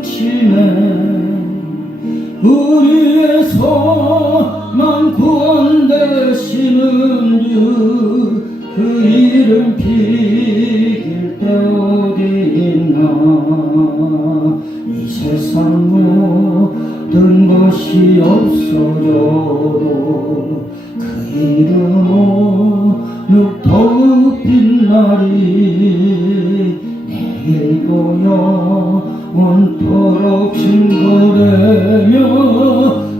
넘치네. 우리의 소망 구원 되시는 주, 그 이름 비길 때 어디 있나. 이 세상 모든 것이 없어져도 그 이름 오늘 더욱 빛나리. 내일도 영원토록 증거되며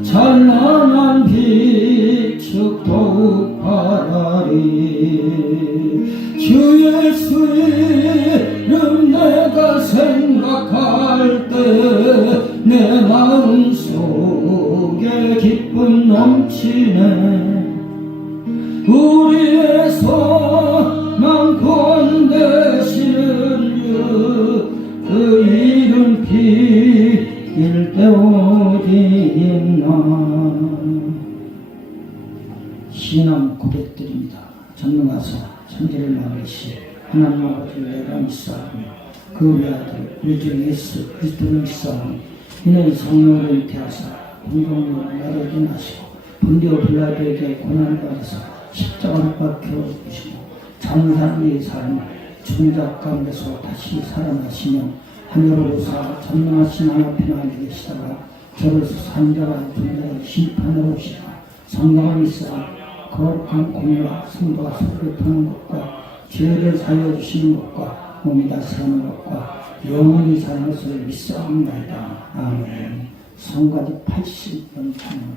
찬란한 빛을 더욱 바라리. 주 예수 이름 내가 생각할 때 내 마음속에 기쁨 넘치네. 우리의 소망 구원 되시는 주, 그 이름 비길 때 어디 있나. 신앙 고백드립니다. 전능하사 천지를 만드신 하나님 아버지 내가 믿사오니 그 외아들 우리 주 예수 그리스도를 믿사오니 이는 성령을 잉태하사 공동으로 나를 인하시고 본디오 빌라도에게 고난을 받으사 십자가를 박혀 죽으시고 장사한 이의 삶을 중작 가운데서 다시 살아나시며 하늘로서 전능하신 하나님 앞에 계시다가 저로서 산자와 존재의 심판으로 오시다. 성령을 믿사 거룩한 공의와 성도가 서로 통하는 것과 죄를 사하여 주시는 것과 몸이 다스리는 것과 영원히 사는 것을 믿사옵나이다. 아멘. 성가지 80번 찬양.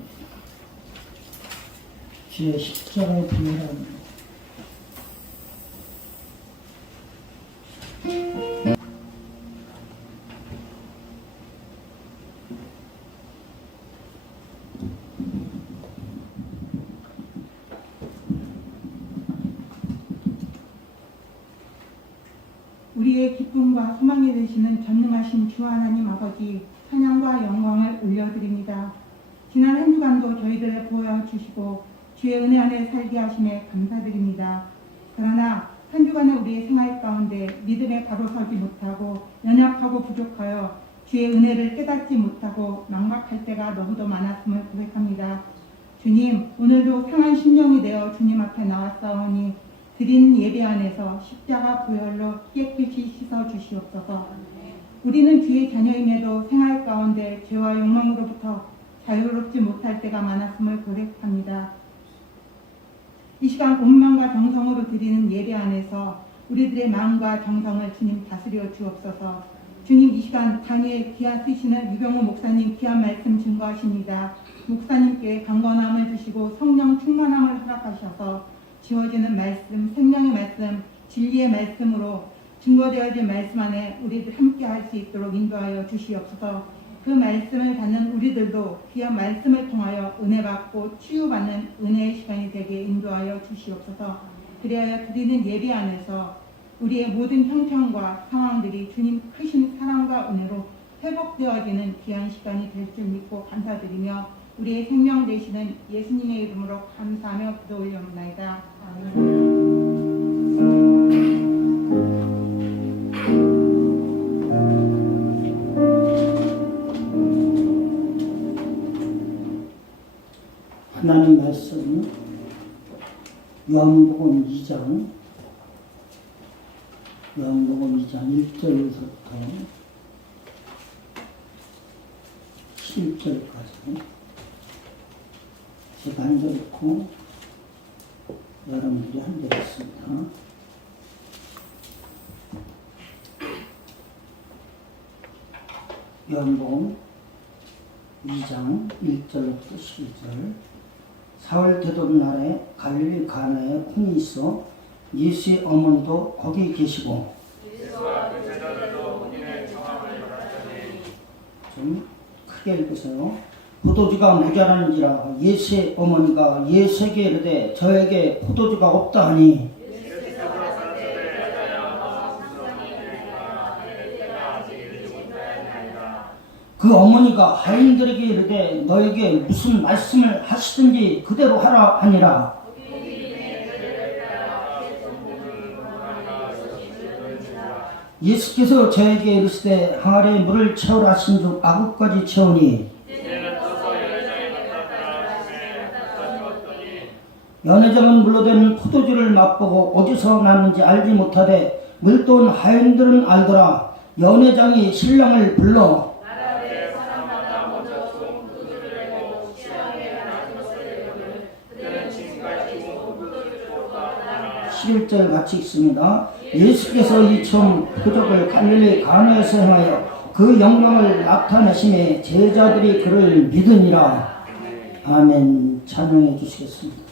주의 십자가의 부여라는 우리의 기쁨과 소망이 되시는 전능하신 주 하나님 아버지, 찬양과 영광을 올려드립니다. 지난 한 주간도 저희들을 보여주시고 주의 은혜 안에 살게 하심에 감사드립니다. 그러나 한 주간의 우리의 생활 가운데 믿음에 바로 서지 못하고 연약하고 부족하여 주의 은혜를 깨닫지 못하고 망각할 때가 너무도 많았음을 고백합니다. 주님, 오늘도 상한 심령이 되어 주님 앞에 나왔사오니 드린 예배 안에서 십자가 보혈로 깨끗이 씻어 주시옵소서. 우리는 주의 자녀임에도 생활 가운데 죄와 욕망으로부터 자유롭지 못할 때가 많았음을 고백합니다. 이 시간 온 마음과 정성으로 드리는 예배 안에서 우리들의 마음과 정성을 주님 다스려 주옵소서. 주님, 이 시간 강의에 귀한 쓰시는 유병호 목사님 귀한 말씀 증거하십니다. 목사님께 강건함을 주시고 성령 충만함을 허락하셔서 지어지는 말씀, 생명의 말씀, 진리의 말씀으로 증거되어진 말씀 안에 우리들 함께 할 수 있도록 인도하여 주시옵소서. 그 말씀을 받는 우리들도 귀한 말씀을 통하여 은혜 받고 치유받는 은혜의 시간이 되게 인도하여 주시옵소서. 그리하여 드리는 예배 안에서 우리의 모든 형편과 상황들이 주님 크신 사랑과 은혜로 회복되어지는 귀한 시간이 될 줄 믿고 감사드리며 우리의 생명 되시는 예수님의 이름으로 감사하며 기도 올려옵나이다. 아멘. 하나님 말씀 요한복음 2장 1절에서부터 7절까지 제가 앉아있고 여러분들이 앉아있습니다. 요한복음 2장 1절부터 11절. 사흘 되던 날에 갈릴리 가나에 콩이 있어 예수의 어머니도 거기 계시고 좀 크게 읽으세요. 포도주가 모자라는지라 예수의 어머니가 예수에게 이르되 저에게 포도주가 없다 하니 그 어머니가 하인들에게 이르되 너에게 무슨 말씀을 하시든지 그대로 하라 하니라. 예수께서 저에게 이르시되 항아리에 물을 채우라 하신즉 아구까지 채우니 연회장은 물로 된 포도주를 맛보고 어디서 났는지 알지 못하되 물돈 하인들은 알더라. 연회장이 신랑을 불러 11절 같이 읽습니다. 예수께서 이 처음 표적을 갈릴리 가나에서 행하여 그 영광을 나타내심에 제자들이 그를 믿으니라. 아멘. 찬양해 주시겠습니다.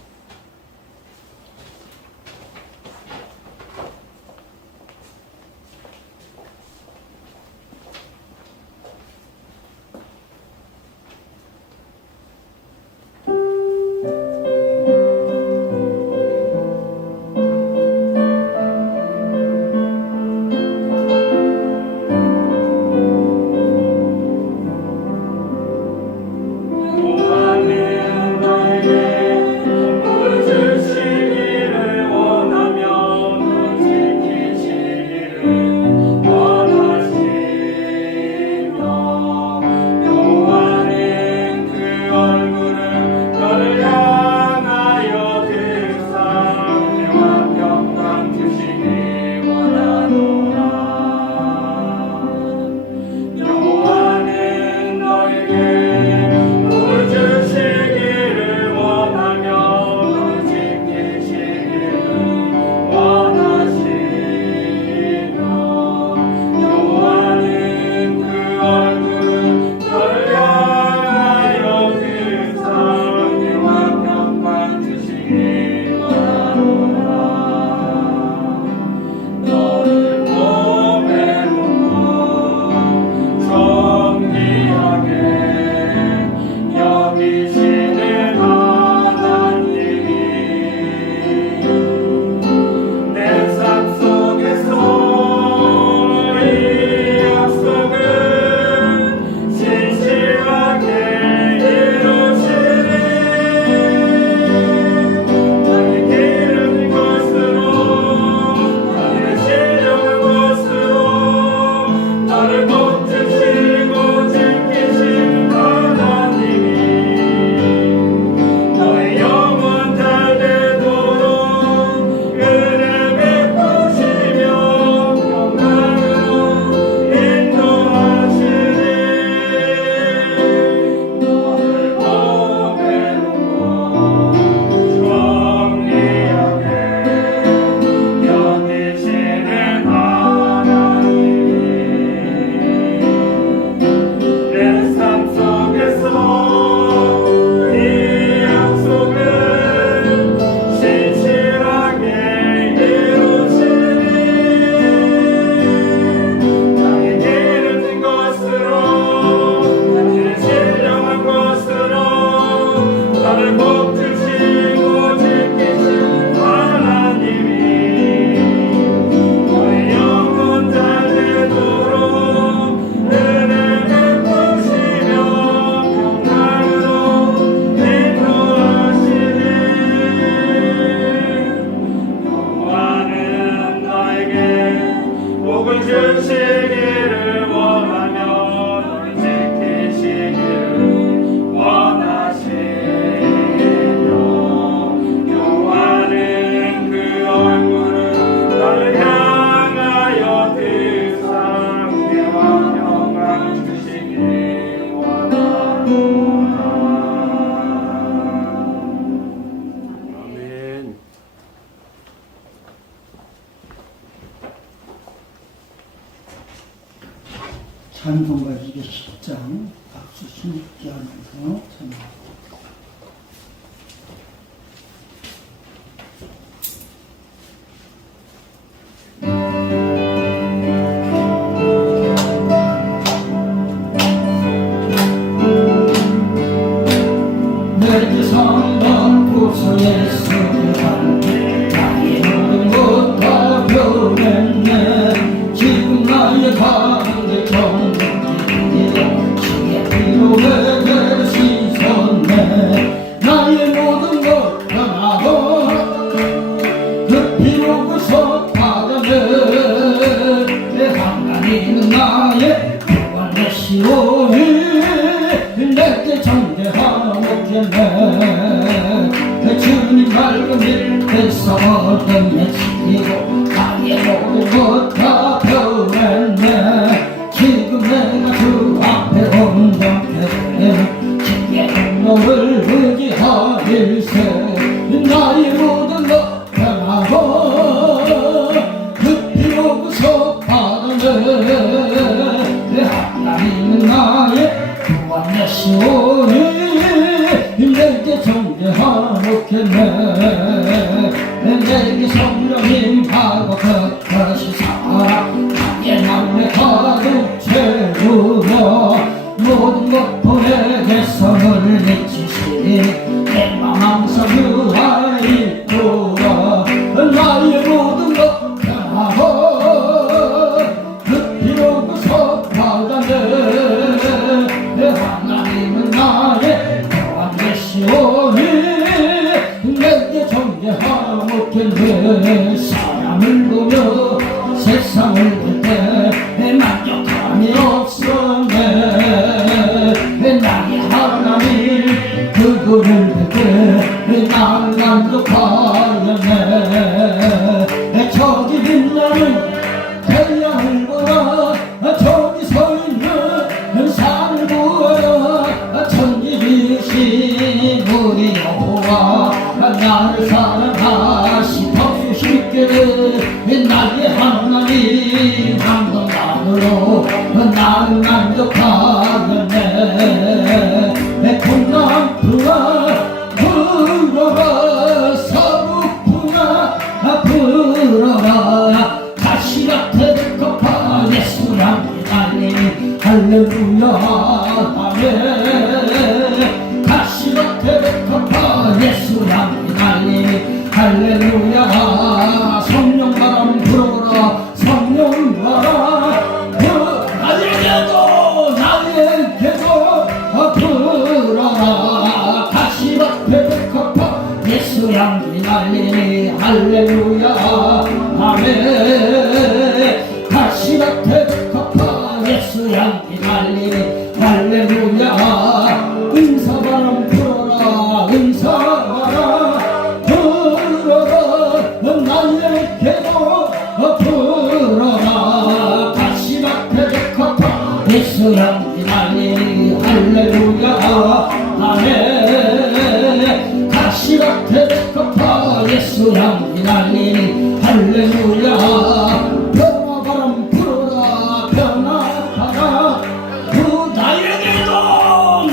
찬송가 210장 박수 힘있게 하면서 찬양합니다. 내 메시오니 내게 정죄하겠네. 그 주님 말고 믿겠어 얻은 메시고 나의 모든 것 다 변했네. 지금 내가 주 앞에 온전해 주의 공로를 의지하일세. 나의 모든 것 변하고 그 피로 구속받았네. 하나님은 나의 구원 메시오니 내게 정죄하겠네. 내게 성령 임하고 끝까지 살아 나의 맘에 가득 채우며 모든 것 보내게 성을 미치시 내 맘 항상 주 안에 있도록 나의 모든 것 변하고 그 피로 구속받았네. 하나님은 나의 구원 되시오니 내게 정죄하겠네. 사람을 보며 세상을 볼 때 만족함이 없었네. 나의 하나님 그분을 볼 때 난 만족하였네. 저기 빛나는 태양을 보라 저기 서있는 산을 보라 천지이신 우리 여호와 나를 사랑하시 더 쉽게 나의 하나님 한 것만으로 나는 만족하겠네. 풍랑풍아 불어라 서북풍아 불어라 가시밭에 들kop아 예수랑 달리니 할렐루야 아멘. 가시밭에 들kop아 예수랑 달리니 할렐루야. 성령바람 불어라 성령바람 나에게도 불어라. 가시밭에 들kop아 예수 향기 날리니 할렐루야 아멘. 가시밭에 들kop아 예수 향기 날리니 할렐루야. 은사바람 불어라 은사바람 불어라 나에게도 불어라. 가시밭에 들kop아 예수 향기 날리니 할렐루야 아멘. 가시밭에 들kop아 예수 향기 날리니 할렐루야. 변화바람 불어라 변화바람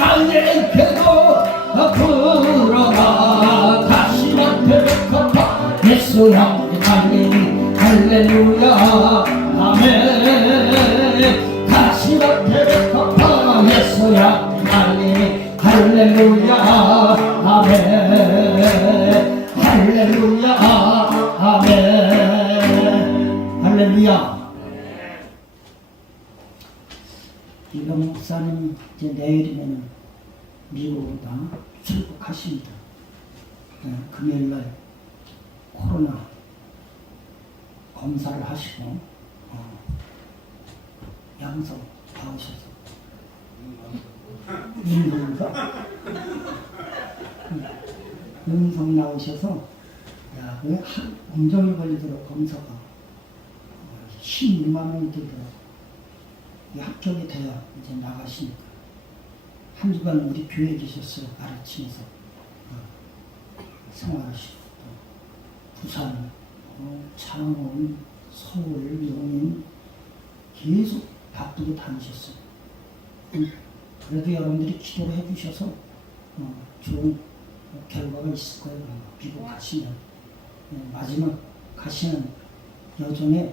나에게도 불어라. 가시밭에 들kop아 예수 향기 날리니 할렐루야 아멘. 가시밭에 들kop아 예수 향기 날리니 할렐루야 아멘. 할렐루야 아멘. 할렐루야. 이병 목사님 이제 내일이면 미국으로 다 출국하십니다. 금요일날 코로나 검사를 하시고 양성 나오셔서 음성 나오셔서 야, 왜 음정이 걸리도록 검사가 16만 원이 들더라고. 합격이 돼야 이제 나가시니까 한 주간 우리 교회에 계셨어요. 가르치면서 생활하시고 또 부산, 창원, 서울, 용인 계속 바쁘게 다니셨어요. 그래도 여러분들이 기도를 해주셔서 좋은 결과가 있을 거예요. 미국 가시면 마지막 가시는 여정에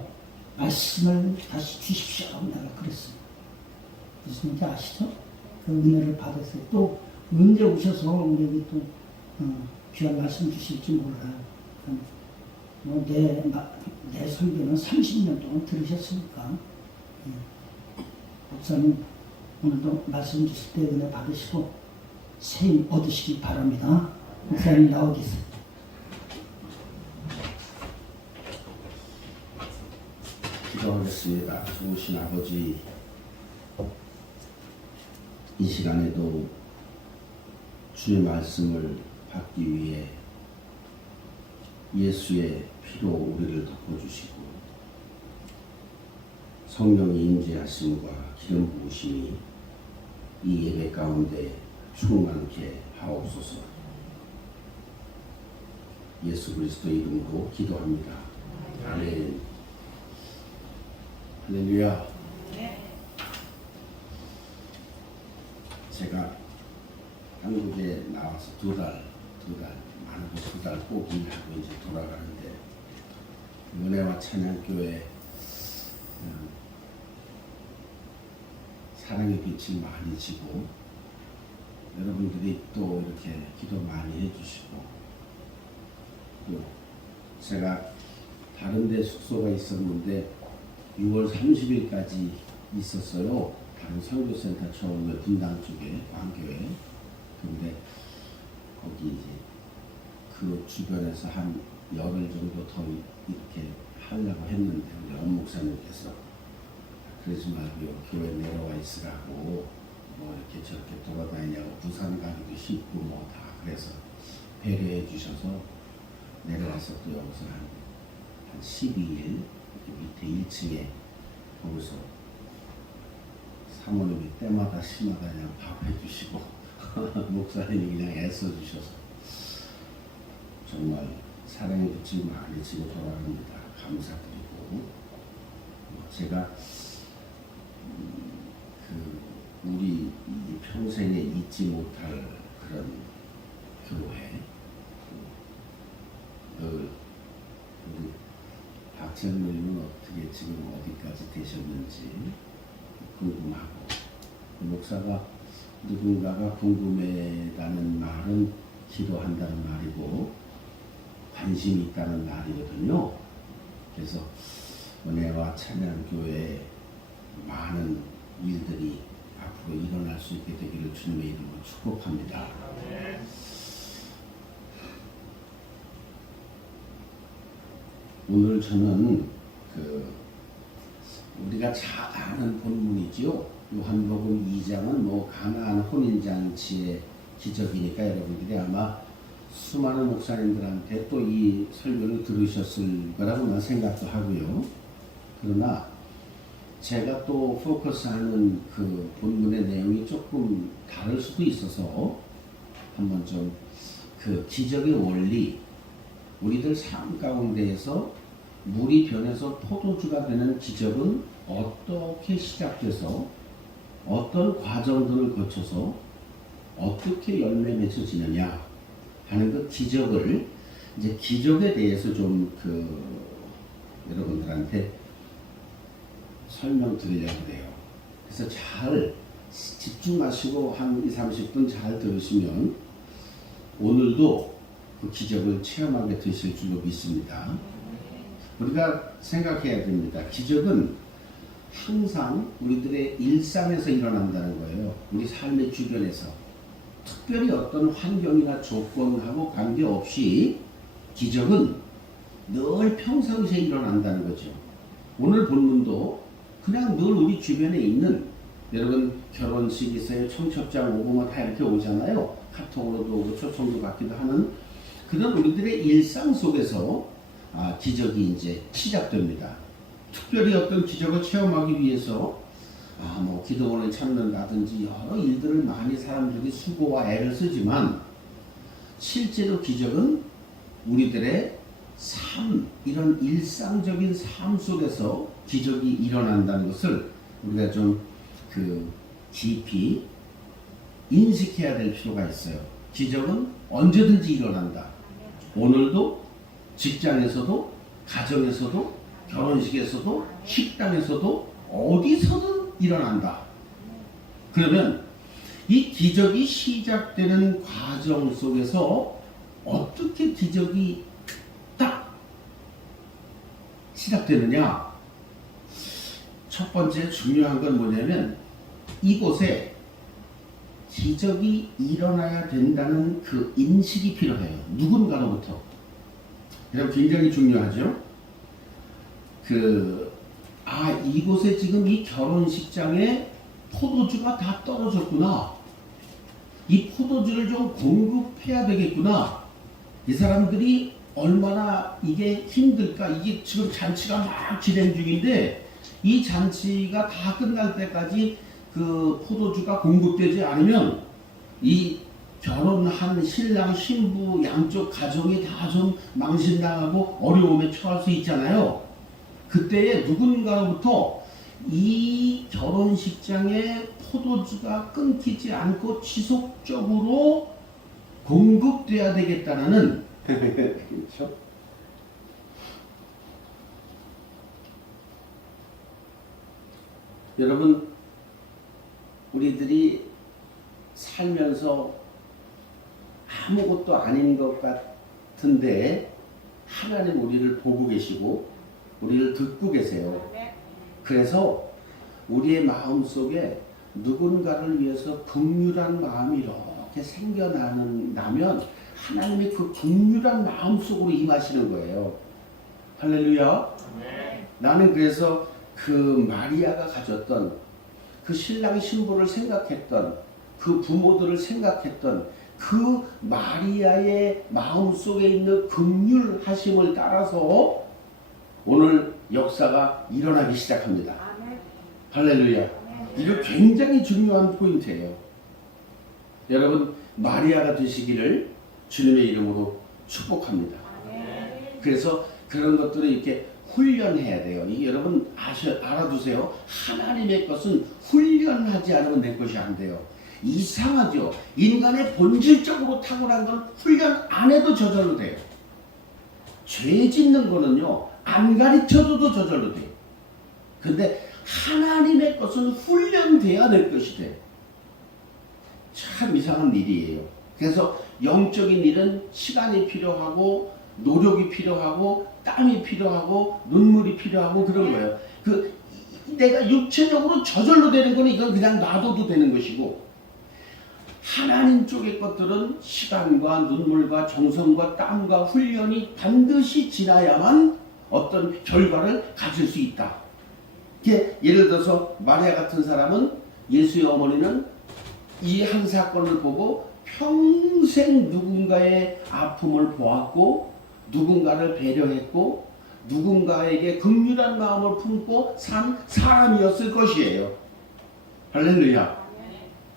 말씀을 다시 주십시오 하고 내가 그랬어요. 무슨 말인지 아시죠? 그 은혜를 받았어요. 또 언제 오셔서 우리에게 또 귀한 말씀 주실지 몰라요. 내 설교는 30년 동안 들으셨으니까 목사님 오늘도 말씀 주실 때 은혜 받으시고 세임 얻으시기 바랍니다. 목사님 나와 계세요. 기도하겠습니다. 좋으신 아버지, 이 시간에도 주의 말씀을 받기 위해 예수의 피로 우리를 덮어주시고 성령의 임재하심과 기름 부으심이 이 예배 가운데 충만케 하옵소서. 예수 그리스도 이름으로 기도합니다. 아멘. 할렐루야. 제가 한국에 나와서 많아도 두 달 꼭 일하고 이제 돌아가는데 은혜와 찬양교회 사랑의 빛이 많이 지고 여러분들이 또 이렇게 기도 많이 해주시고 또 제가 다른 데 숙소가 있었는데 6월 30일까지 있었어요. 다른 선교센터 처음에 분당 쪽에 광교에. 근데 거기 이제 그 주변에서 한 열흘 정도 더 이렇게 하려고 했는데 우리 엄 목사님께서 그러지 말고요, 교회 내려와 있으라고 뭐 이렇게 저렇게 돌아다니냐고 부산 가기도 쉽고 뭐 다 그래서 배려해 주셔서 내려와서 또 여기서 한 12일 밑에 1층에 거기서 사모님이 때마다 시마다 그냥 밥해 주시고 목사님이 그냥 애써 주셔서 정말 사랑의 빛이 많이 지고 돌아갑니다. 감사드리고 제가 우리 평생에 잊지 못할 그런 교회 우리 박찬모님은 어떻게 지금 어디까지 되셨는지 궁금하고 목사가 누군가가 궁금해라는 말은 기도한다는 말이고 관심이 있다는 말이거든요. 그래서 은혜와 찬양교회에 많은 일들이 앞으로 일어날 수 있게 되기를 주님의 이름으로 축복합니다. 오늘 저는 우리가 잘 아는 본문이지요. 요한복음 2장은 뭐 가나안 혼인잔치의 기적이니까 여러분들이 아마 수많은 목사님들한테 또 이 설교를 들으셨을 거라고 난 생각도 하고요. 그러나 제가 또 포커스하는 그 본문의 내용이 조금 다를 수도 있어서 한번 좀 그 기적의 원리, 우리들 삶 가운데에서 물이 변해서 포도주가 되는 기적은 어떻게 시작돼서 어떤 과정들을 거쳐서 어떻게 열매 맺어지느냐 하는 그 기적을 이제 기적에 대해서 좀 여러분들한테 설명드리려고 해요. 그래서 잘 집중하시고 한 20-30분 잘 들으시면 오늘도 그 기적을 체험하게 되실 줄로 믿습니다. 우리가 생각해야 됩니다. 기적은 항상 우리들의 일상에서 일어난다는 거예요. 우리 삶의 주변에서. 특별히 어떤 환경이나 조건하고 관계없이 기적은 늘 평상시에 일어난다는 거죠. 오늘 본문도 그냥 늘 우리 주변에 있는, 여러분 결혼식 있어요. 청첩장 오고 뭐 다 이렇게 오잖아요. 카톡으로도 오고 초청도 받기도 하는 그런 우리들의 일상 속에서 기적이 이제 시작됩니다. 특별히 어떤 기적을 체험하기 위해서 뭐 기도원을 찾는다든지 여러 일들을 많이 사람들이 수고와 애를 쓰지만 실제로 기적은 우리들의 삶, 이런 일상적인 삶 속에서 기적이 일어난다는 것을 우리가 좀 깊이 인식해야 될 필요가 있어요. 기적은 언제든지 일어난다. 오늘도 직장에서도 가정에서도 결혼식에서도 식당에서도 어디서든 일어난다. 그러면 이 기적이 시작되는 과정 속에서 어떻게 기적이 딱 시작되느냐? 첫 번째 중요한 건 뭐냐면 이곳에 기적이 일어나야 된다는 그 인식이 필요해요. 누군가로부터. 그럼 굉장히 중요하죠. 이곳에 지금 이 결혼식장에 포도주가 다 떨어졌구나. 이 포도주를 좀 공급해야 되겠구나. 이 사람들이 얼마나 이게 힘들까. 이게 지금 잔치가 막 진행 중인데 이 잔치가 다 끝날 때까지 그 포도주가 공급되지 않으면 이 결혼한 신랑 신부 양쪽 가정이 다 좀 망신당하고 어려움에 처할 수 있잖아요. 그때에 누군가로부터 이 결혼식장에 포도주가 끊기지 않고 지속적으로 공급돼야 되겠다는 그렇죠? 여러분, 우리들이 살면서 아무것도 아닌 것 같은데 하나님 우리를 보고 계시고 우리를 듣고 계세요. 그래서 우리의 마음속에 누군가를 위해서 긍휼한 마음이 이렇게 생겨나면 하나님의 그 긍휼한 마음속으로 임하시는 거예요. 할렐루야. 나는 그래서 그 마리아가 가졌던 그 신랑 신부를 생각했던 그 부모들을 생각했던 그 마리아의 마음속에 있는 긍휼하심을 따라서 오늘 역사가 일어나기 시작합니다. 할렐루야. 이거 굉장히 중요한 포인트예요. 여러분, 마리아가 되시기를 주님의 이름으로 축복합니다. 그래서 그런 것들을 이렇게 훈련해야 돼요. 이게 여러분 알아두세요. 하나님의 것은 훈련하지 않으면 내 것이 안 돼요. 이상하죠. 인간의 본질적으로 탁월한 건 훈련 안 해도 저절로 돼요. 죄 짓는 거는요, 안 가르쳐줘도 저절로 돼요. 근데 하나님의 것은 훈련돼야 될 것이 돼요. 참 이상한 일이에요. 그래서 영적인 일은 시간이 필요하고 노력이 필요하고 땀이 필요하고 눈물이 필요하고 그런 거예요. 내가 육체적으로 저절로 되는 거는 이건 그냥 놔둬도 되는 것이고, 하나님 쪽의 것들은 시간과 눈물과 정성과 땀과 훈련이 반드시 지나야만 어떤 결과를 가질 수 있다. 예를 들어서 마리아 같은 사람은, 예수의 어머니는 이 한 사건을 보고 평생 누군가의 아픔을 보았고 누군가를 배려했고 누군가에게 긍휼한 마음을 품고 산 사람이었을 것이에요. 할렐루야.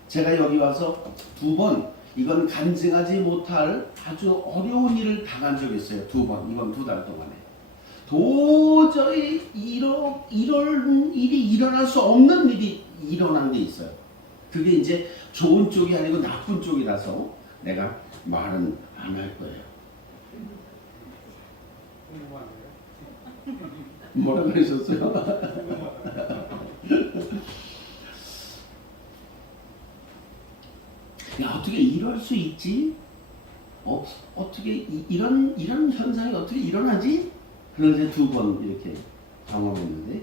제가 여기 와서 2번 이건 간증하지 못할 아주 어려운 일을 당한 적이 있어요. 2번. 이건 2달 동안에. 도저히 이런 일이 일어날 수 없는 일이 일어난 게 있어요. 그게 이제 좋은 쪽이 아니고 나쁜 쪽이라서 내가 말은 안 할 거예요. 뭐라 그러셨어요? 야, 어떻게 이럴 수 있지? 어떻게 이런 현상이 어떻게 일어나지? 그런데 2번 이렇게 경험했는데,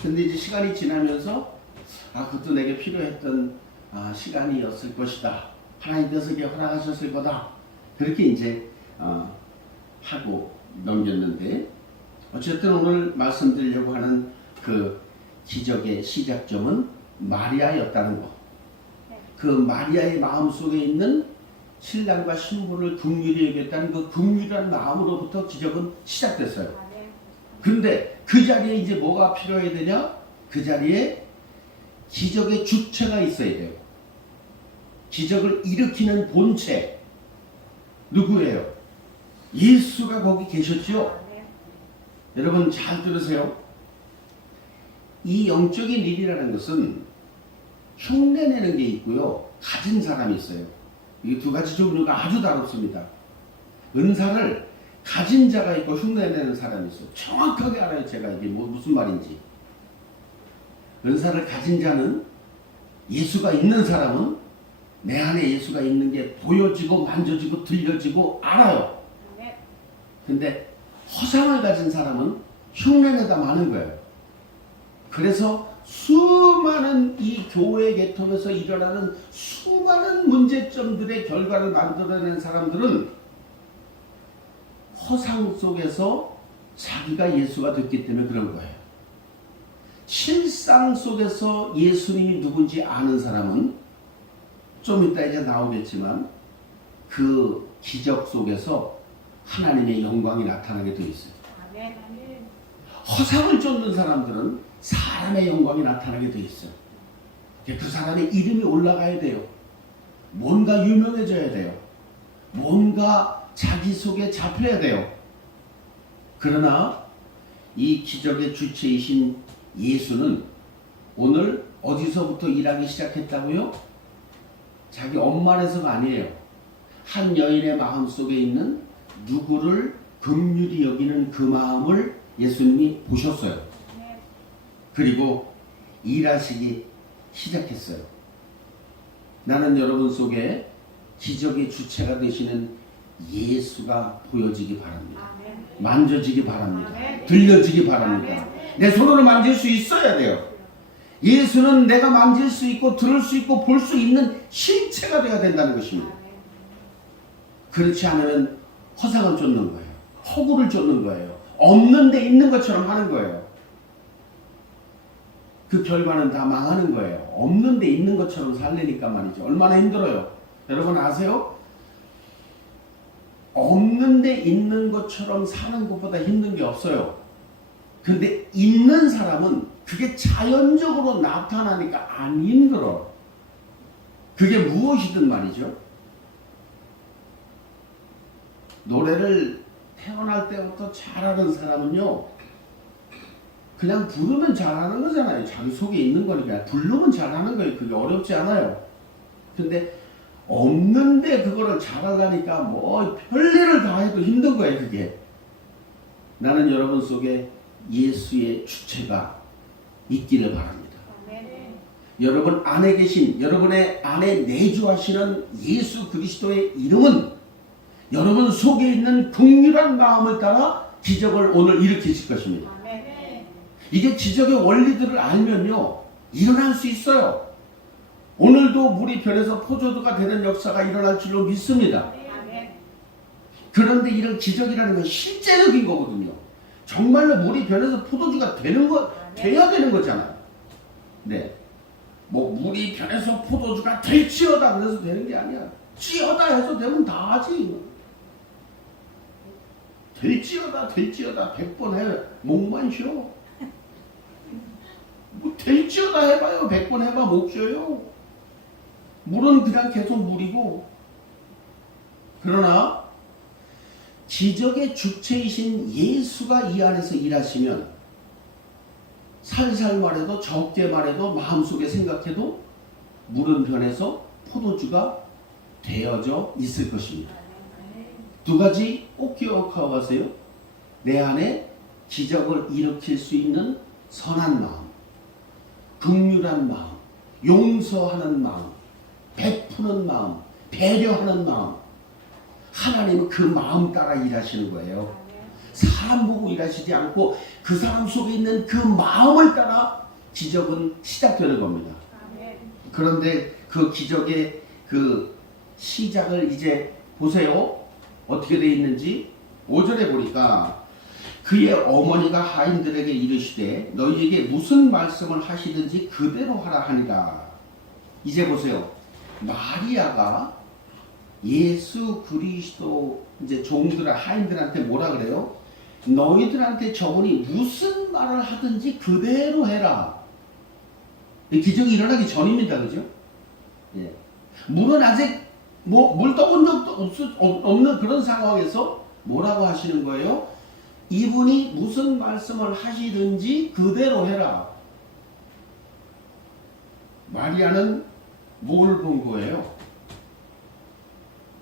근데 이제 시간이 지나면서 그것도 내게 필요했던 시간이었을 것이다. 하나님께서 그게 허락하셨을 거다. 그렇게 이제 하고 넘겼는데, 어쨌든 오늘 말씀드리려고 하는 그 기적의 시작점은 마리아였다는 것. 그 마리아의 마음속에 있는 신랑과 신부를 긍휼히 여겼다는 그 긍휼한 마음으로부터 기적은 시작됐어요. 그런데 그 자리에 이제 뭐가 필요해야 되냐? 그 자리에 기적의 주체가 있어야 돼요. 기적을 일으키는 본체. 누구예요? 예수가 거기 계셨죠? 여러분 잘 들으세요. 이 영적인 일이라는 것은 흉내내는 게 있고요, 가진 사람이 있어요. 이 2가지 종류가 아주 다릅니다. 은사를 가진 자가 있고 흉내내는 사람이 있어요. 정확하게 알아요. 제가 이게 무슨 말인지. 은사를 가진 자는, 예수가 있는 사람은 내 안에 예수가 있는 게 보여지고 만져지고 들려지고 알아요. 근데 허상을 가진 사람은 흉내내다 마는 거예요. 그래서 수많은 이 교회 계통에서 일어나는 수많은 문제점들의 결과를 만들어내는 사람들은 허상 속에서 자기가 예수가 됐기 때문에 그런 거예요. 실상 속에서 예수님이 누군지 아는 사람은 좀 이따 이제 나오겠지만 그 기적 속에서 하나님의 영광이 나타나게 되어 있어요. 허상을 쫓는 사람들은 사람의 영광이 나타나게 되어 있어요. 그 사람의 이름이 올라가야 돼요. 뭔가 유명해져야 돼요. 뭔가 자기 속에 잡혀야 돼요. 그러나 이 기적의 주체이신 예수는 오늘 어디서부터 일하기 시작했다고요? 자기 엄마에서가 아니에요. 한 여인의 마음속에 있는 누구를 긍휼히 여기는 그 마음을 예수님이 보셨어요. 그리고 일하시기 시작했어요. 나는 여러분 속에 기적의 주체가 되시는 예수가 보여지기 바랍니다. 만져지기 바랍니다. 들려지기 바랍니다. 내 손으로 만질 수 있어야 돼요. 예수는 내가 만질 수 있고 들을 수 있고 볼 수 있는 실체가 되어야 된다는 것입니다. 그렇지 않으면 허상을 쫓는 거예요. 허구를 쫓는 거예요. 없는 데 있는 것처럼 하는 거예요. 그 결과는 다 망하는 거예요. 없는 데 있는 것처럼 살려니까 말이죠. 얼마나 힘들어요. 여러분 아세요? 없는 데 있는 것처럼 사는 것보다 힘든 게 없어요. 근데 있는 사람은 그게 자연적으로 나타나니까 안 힘들어. 그게 무엇이든 말이죠. 노래를 태어날 때부터 잘하는 사람은요, 그냥 부르면 잘하는 거잖아요. 자기 속에 있는 거니까. 부르면 잘하는 거예요. 그게 어렵지 않아요. 근데 없는데 그거를 잘하려니까 뭐 별일을 다 해도 힘든 거예요. 그게. 나는 여러분 속에 예수의 주체가 있기를 바랍니다. 여러분 안에 계신, 여러분의 안에 내주하시는 예수 그리스도의 이름은 여러분 속에 있는 긍휼한 마음을 따라 기적을 오늘 일으키실 것입니다. 이게 기적의 원리들을 알면요, 일어날 수 있어요. 오늘도 물이 변해서 포도주가 되는 역사가 일어날 줄로 믿습니다. 그런데 이런 기적이라는 건 실제적인 거거든요. 정말로 물이 변해서 포도주가 돼야 되는 거잖아요. 네. 뭐 물이 변해서 포도주가 될지어다 그래서 되는 게 아니야. 찌어다 해서 되면 다 하지. 될지어다 100번 해. 목만 쉬어. 뭐 될지어다 해봐요. 100번 해봐 목 쉬어요. 물은 그냥 계속 물이고. 그러나 기적의 주체이신 예수가 이 안에서 일하시면 살살 말해도 적게 말해도 마음속에 생각해도 물은 변해서 포도주가 되어져 있을 것입니다. 두 가지 꼭 기억하고 가세요. 내 안에 기적을 일으킬 수 있는 선한 마음, 긍휼한 마음, 용서하는 마음, 베푸는 마음, 배려하는 마음. 하나님은 그 마음 따라 일하시는 거예요. 사람 보고 일하시지 않고 그 사람 속에 있는 그 마음을 따라 기적은 시작되는 겁니다. 그런데 그 기적의 그 시작을 이제 보세요. 어떻게 되어 있는지 5절에 보니까 그의 어머니가 하인들에게 이르시되 너희에게 무슨 말씀을 하시든지 그대로 하라 하니라. 이제 보세요. 마리아가 예수 그리스도 이제 종들 하인들한테 뭐라 그래요? 너희들한테 저분이 무슨 말을 하든지 그대로 해라. 기적이 일어나기 전입니다. 그죠? 예. 물은 아직 물 떠본 적도 없는 그런 상황에서 뭐라고 하시는 거예요? 이분이 무슨 말씀을 하시든지 그대로 해라. 마리아는 뭘 본 거예요?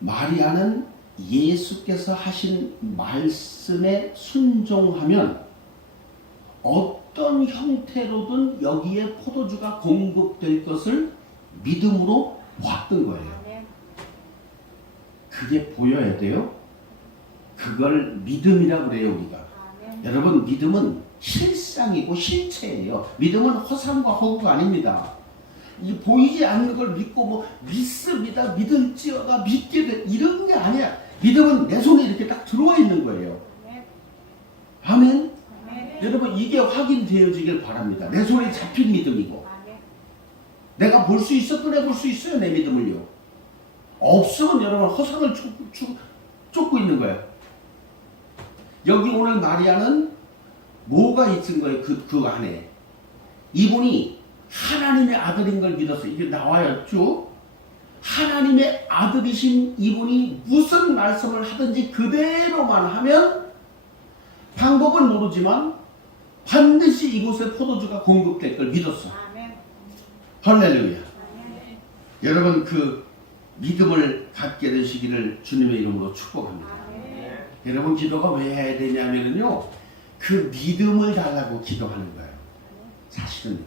마리아는 예수께서 하신 말씀에 순종하면 어떤 형태로든 여기에 포도주가 공급될 것을 믿음으로 왔던 거예요. 그게 보여야 돼요. 그걸 믿음이라고 그래요, 우리가. 여러분, 믿음은 실상이고 실체예요. 믿음은 허상과 허구가 아닙니다. 이 보이지 않는 걸 믿고 뭐 믿습니다, 믿을지어다, 믿게 돼, 이런 게 아니야. 믿음은 내 손에 이렇게 딱 들어와 있는 거예요. 아멘. 여러분 이게 확인되어지길 바랍니다. 내 손에 잡힌 믿음이고 내가 볼 수 있어 꺼내볼 수 있어요. 내 믿음을요. 없으면 여러분 허상을 쫓고 있는 거예요. 여기 오늘 마리아는 뭐가 있은 거예요? 그 안에 이분이 하나님의 아들인 걸 믿었어요. 이게 나와요 쭉. 하나님의 아들이신 이분이 무슨 말씀을 하든지 그대로만 하면 방법을 모르지만 반드시 이곳에 포도주가 공급될 걸 믿었어. 할렐루야. 여러분 그 믿음을 갖게 되시기를 주님의 이름으로 축복합니다. 여러분 기도가 왜 해야 되냐면요, 그 믿음을 달라고 기도하는 거예요. 사실은요.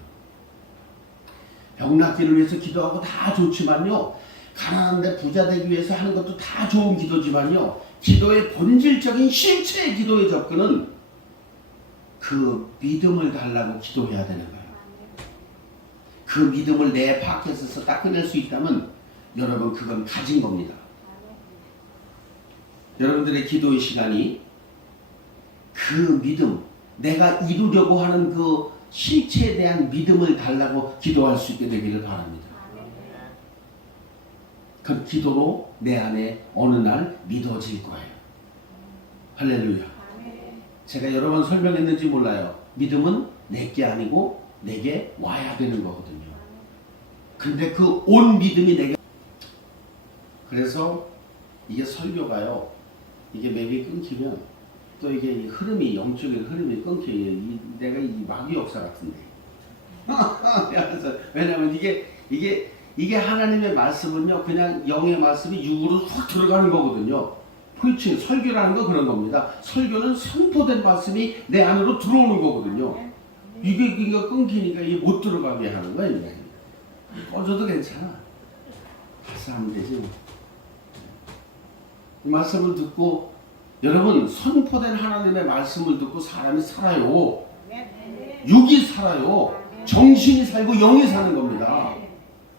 병 낫기를 위해서 기도하고 다 좋지만요, 가난한데 부자 되기 위해서 하는 것도 다 좋은 기도지만요, 기도의 본질적인 실체의 기도의 접근은 그 믿음을 달라고 기도해야 되는 거예요. 그 믿음을 내 밖에서 딱 꺼낼 수 있다면 여러분 그건 가진 겁니다. 여러분들의 기도의 시간이 그 믿음, 내가 이루려고 하는 그 실체에 대한 믿음을 달라고 기도할 수 있게 되기를 바랍니다. 그 기도로 내 안에 어느 날 믿어질 거예요. 할렐루야. 제가 여러 번 설명했는지 몰라요. 믿음은 내게 아니고 내게 와야 되는 거거든요. 근데 그 온 믿음이 내게, 그래서 이게 설교가요, 이게 맥이 끊기면 또 이게 흐름이, 영적인 흐름이 끊겨요. 내가 이 마귀 역사 같은데. 왜냐면 이게 하나님의 말씀은요, 그냥 영의 말씀이 육으로 확 들어가는 거거든요. 그렇지. 설교라는 거 그런 겁니다. 설교는 선포된 말씀이 내 안으로 들어오는 거거든요. 이게 끊기니까 이게 못 들어가게 하는 거야. 이게. 꺼져도 괜찮아. 가서 하면 되지. 이 말씀을 듣고, 여러분 선포된 하나님의 말씀을 듣고 사람이 살아요. 육이 살아요. 정신이 살고 영이 사는 겁니다.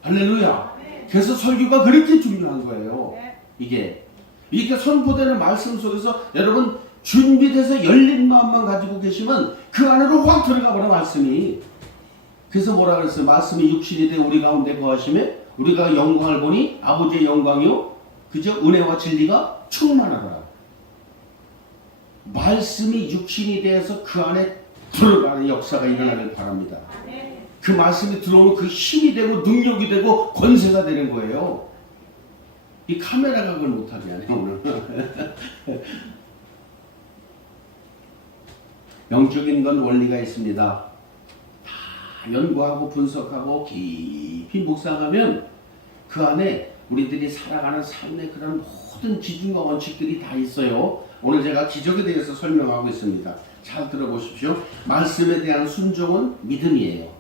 할렐루야. 그래서 설교가 그렇게 중요한 거예요. 이게 이렇게 선포되는 말씀 속에서 여러분 준비돼서 열린 마음만 가지고 계시면 그 안으로 확 들어가 버려 말씀이. 그래서 뭐라 그랬어요? 말씀이 육신이 돼 우리 가운데 거하심에 우리가 영광을 보니 아버지의 영광이요, 그저 은혜와 진리가 충만하더라. 말씀이 육신이 되어서 그 안에 들어가는 역사가 일어나길 바랍니다. 그 말씀이 들어오면 그 힘이 되고 능력이 되고 권세가 되는 거예요. 이 카메라가 그걸 못하게 하네 오늘. 영적인 건 원리가 있습니다. 다 연구하고 분석하고 깊이 묵상하면 그 안에 우리들이 살아가는 삶의 그런 모든 기준과 원칙들이 다 있어요. 오늘 제가 기적에 대해서 설명하고 있습니다. 잘 들어보십시오. 말씀에 대한 순종은 믿음이에요.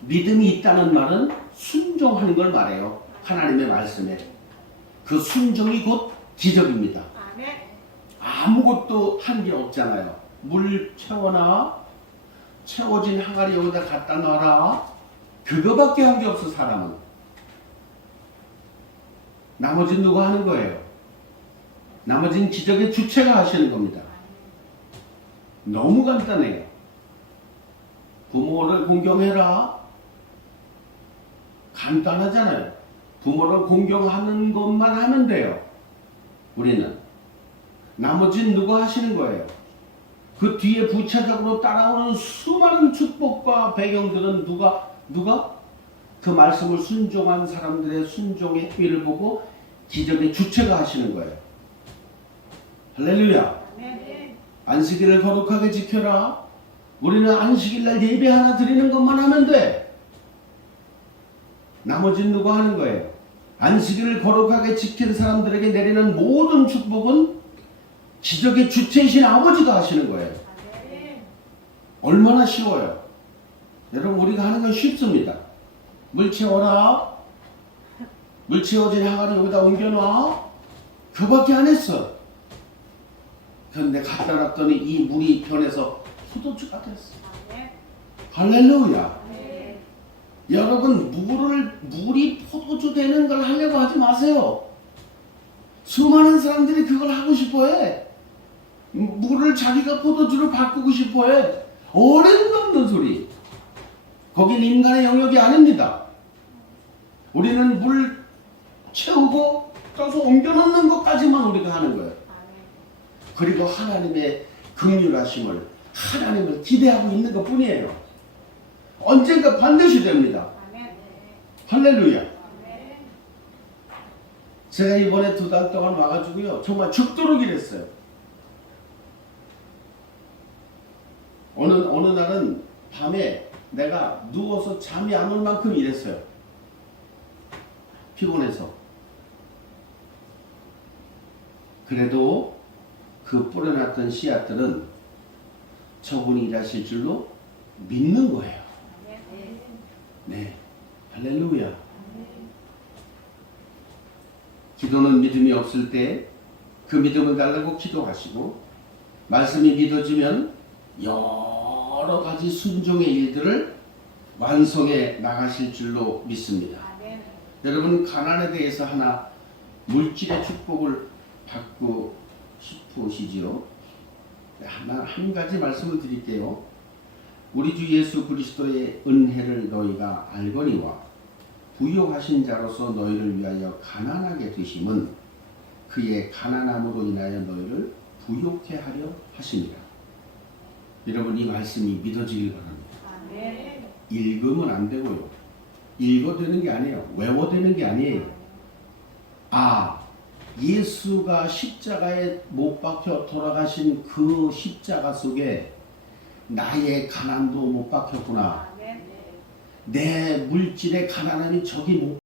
믿음이 있다는 말은 순종하는 걸 말해요. 하나님의 말씀에. 그 순종이 곧 기적입니다. 아무것도 한 게 없잖아요. 물 채워놔, 채워진 항아리 여기다 갖다 놔라, 그거밖에 한 게 없어. 사람은. 나머지는 누가 하는 거예요? 나머지는 기적의 주체가 하시는 겁니다. 너무 간단해요. 부모를 공경해라. 간단하잖아요. 부모를 공경하는 것만 하면 돼요. 우리는. 나머지는 누가 하시는 거예요? 그 뒤에 부차적으로 따라오는 수많은 축복과 배경들은 누가 그 말씀을 순종한 사람들의 순종의 행위를 보고 기적의 주체가 하시는 거예요. 할렐루야. 안식일을 거룩하게 지켜라. 우리는 안식일날 예배 하나 드리는 것만 하면 돼. 나머지는 누가 하는 거예요? 안식일을 거룩하게 지킨 사람들에게 내리는 모든 축복은 기적의 주체이신 아버지가 하시는 거예요. 얼마나 쉬워요. 여러분 우리가 하는 건 쉽습니다. 물 채워라. 물 채워진 항아리 여기다 옮겨놔. 그밖에 안 했어. 그런데 갖다 놨더니 이 물이 변해서 포도주가 됐어. 할렐루야. 여러분 물이 포도주 되는 걸 하려고 하지 마세요. 수많은 사람들이 그걸 하고 싶어 해. 물을 자기가 포도주로 바꾸고 싶어해. 어림도 없는 소리. 거긴 인간의 영역이 아닙니다. 우리는 물 채우고 가서 옮겨놓는 것까지만 우리가 하는 거예요. 그리고 하나님의 긍휼하심을, 하나님을 기대하고 있는 것 뿐이에요. 언젠가 반드시 됩니다. 할렐루야. 제가 이번에 2달 동안 와가지고요, 정말 죽도록 일했어요. 어느 날은 밤에 내가 누워서 잠이 안 올 만큼 일했어요. 피곤해서. 그래도 그 뿌려놨던 씨앗들은 저분이 일하실 줄로 믿는 거예요. 네, 할렐루야. 기도는 믿음이 없을 때 그 믿음을 달라고 기도하시고, 말씀이 믿어지면 여러 가지 순종의 일들을 완성해 나가실 줄로 믿습니다. 여러분, 가난에 대해서 하나 물질의 축복을 받고 싶으시지요? 한 가지 말씀을 드릴게요. 우리 주 예수 그리스도의 은혜를 너희가 알거니와 부요하신 자로서 너희를 위하여 가난하게 되심은 그의 가난함으로 인하여 너희를 부요케 하려 하십니다. 여러분, 이 말씀이 믿어지길 바랍니다. 읽으면 안 되고요, 읽어되는 게 아니에요. 외워되는 게 아니에요. 예수가 십자가에 못 박혀 돌아가신 그 십자가 속에 나의 가난도 못 박혔구나. 내 물질의 가난함이 저기 못